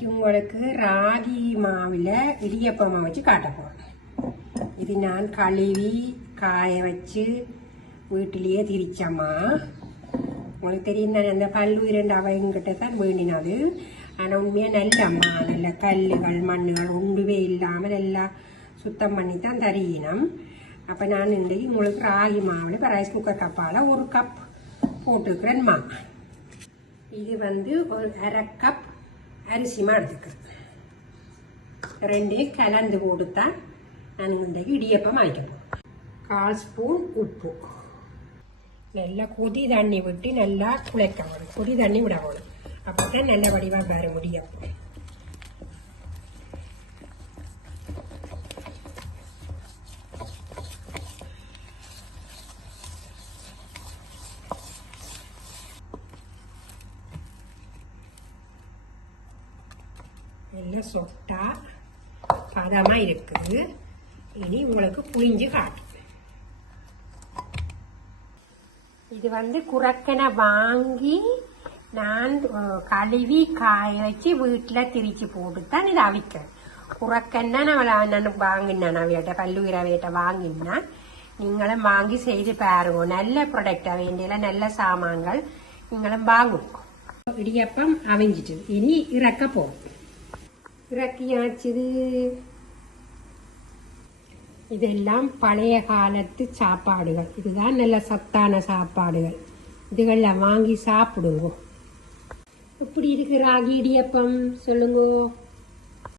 இன்றைக்கு உங்களுக்கு ராகி மாவில் இடியப்பமாக வச்சு காட்ட போகிறேன். இது நான் கழுவி காய வச்சு வீட்டிலேயே திரிச்சம்மா. உங்களுக்கு தெரியும் தானே, அந்த பல்லுயிரண்டு அவைங்கிட்ட தான் வேண்டினது. ஆனால் உண்மையாக நல்லம்மா, நல்ல கல்லுகள் மண்ணுகள் ஒன்றுவே இல்லாமல் நல்லா சுத்தம் பண்ணி தான் தரீனம். அப்போ நான் இன்றைக்கு உங்களுக்கு ராகி மாவில் இப்போ ரைஸ் குக்கர் கப்பால் 1 கப் போட்டுருக்குறேன் மா. இது வந்து ஒரு 1/2 கப் அரிசி மா எடுத்துக்கிறேன். ரெண்டையும் கலந்து போட்டுத்தா நான் இன்றைக்கு இடியப்பம் வைக்க போகிறேன். 1/4 ஸ்பூன் உப்பு. நல்லா கொதி தண்ணி விட்டு நல்லா குழைக்க வேணும். கொதி தண்ணி விட வேணும். அப்போ தான் நல்ல வடிவாக வர முடியும். நல்லா சொட்டா பதமாக இருக்குது. இனி உங்களுக்கு புளிஞ்சு காட்டும். இது வந்து குரக்கனை வாங்கி நான் கழுவி காய வச்சு வீட்டில் திரிச்சு போட்டு தான் இதை அவிக்கிறேன். குரக்கன்னா நான் வாங்கினேன், அவையிட்ட பல்லுயிர அவையிட்ட வாங்கினா நீங்களும் வாங்கி செய்து பாருங்க. நல்ல ப்ராடக்டாக வேண்டிய நல்ல சாமான்கள் நீங்களும் வாங்குங்க. இடியப்பம் அவிஞ்சிட்டு இனி இறக்க போகும். இறக்கியாச்சுது. இதெல்லாம் பழைய காலத்து சாப்பாடுகள். இதுதான் நல்ல சத்தான சாப்பாடுகள். இதுகளில் வாங்கி சாப்பிடுங்க. எப்படி இருக்கு ராகி இடியப்பம் சொல்லுங்க.